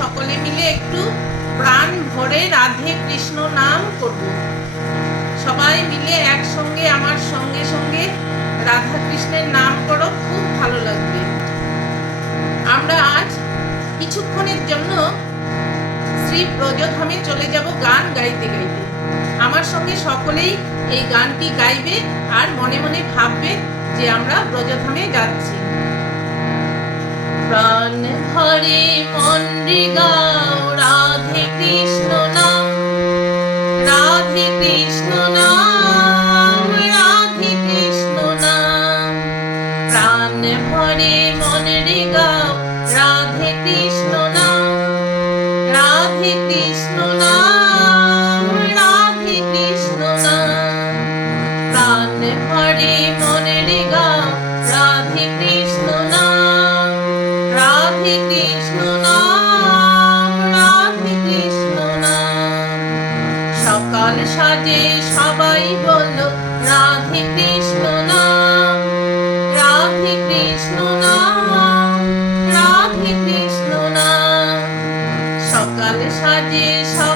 সকলে মিলে একটু প্রাণ ভরে রাধে কৃষ্ণ নাম করব। সবাই মিলে একসঙ্গে আমার সঙ্গে সঙ্গে রাধা কৃষ্ণের নাম করো, খুব ভালো লাগবে। আমরা আজ কিছুক্ষণের জন্য শ্রী ব্রজধামে চলে যাব গান গাইতে গাইতে। আমার সঙ্গে সকলেই এই গানটি গাইবে আর মনে মনে ভাববে যে আমরা ব্রজধামে যাচ্ছি। প্রাণ ভরে মন রে গাও রাধে কৃষ্ণ নাম রাধে কৃষ্ণ সাজে সবাই বলল রাধে কৃষ্ণ নাম, রাধে কৃষ্ণ নাম, রাধে কৃষ্ণ নাম। সকাল সাজে সবাই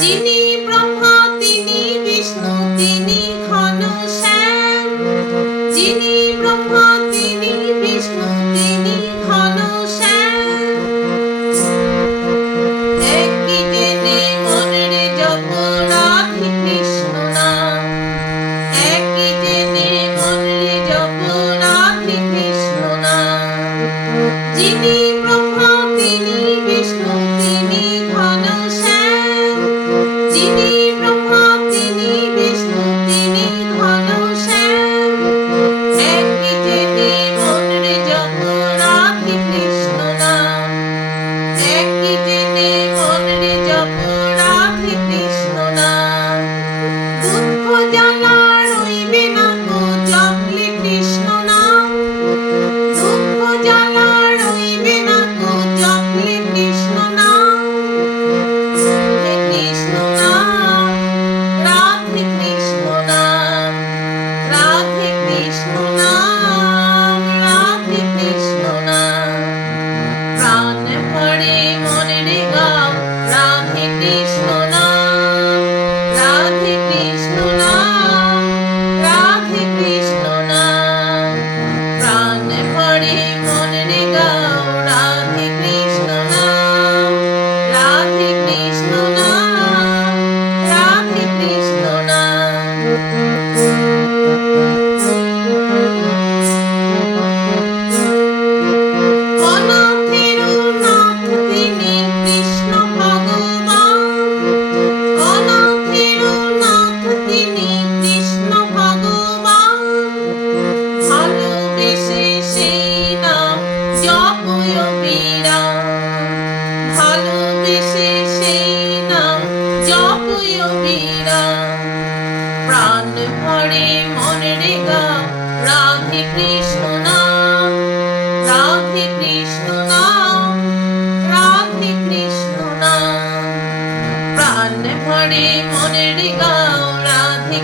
যিনি ব্রহ্মা তিনি বিষ্ণু তিনি ঘন যিনি ব্রহ্মা তিনি বিষ্ণু তিনি দুঃখ জ্বালা রইবে না গো জপলে বিরাম প্রাণ ভরে মনে রে গাও রাধে কৃষ্ণ নাম রাধে কৃষ্ণ নাম রাধে কৃষ্ণ নাম প্রাণ ভরে মনে রে রাধে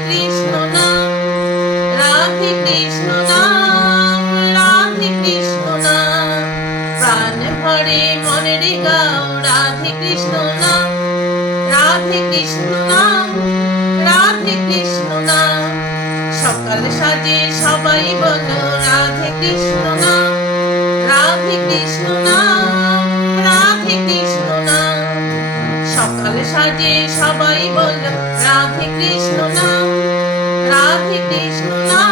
রাধে কৃষ্ণ নাম, রাধে কৃষ্ণ নাম। সকাল সাজে সবাই বলো, রাধে কৃষ্ণ নাম, রাধে কৃষ্ণ নাম, রাধে কৃষ্ণ নাম। সকাল সাজে সবাই বলো, রাধে কৃষ্ণ নাম, রাধে কৃষ্ণ নাম।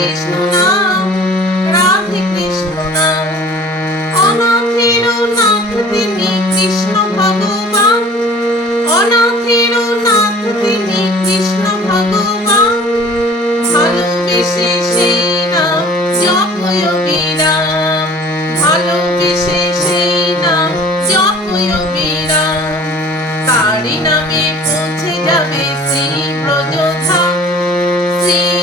কৃষ্ণ রাধে কৃষ্ণ অনাথের নাম জপ বিরাম ভালোবেসে সেই নাম জপ নামে পৌঁছে যাবে শ্রী ব্রজধা। শ্রী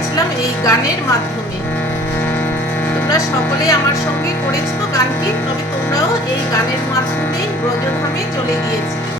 পেয়েছিলাম এই গানের মাধ্যমে। তোমরা সকলে আমার সঙ্গে করেছ গানটি, তবে তোমরাও এই গানের মাধ্যমেই ব্রজধামে চলে গিয়েছিলে।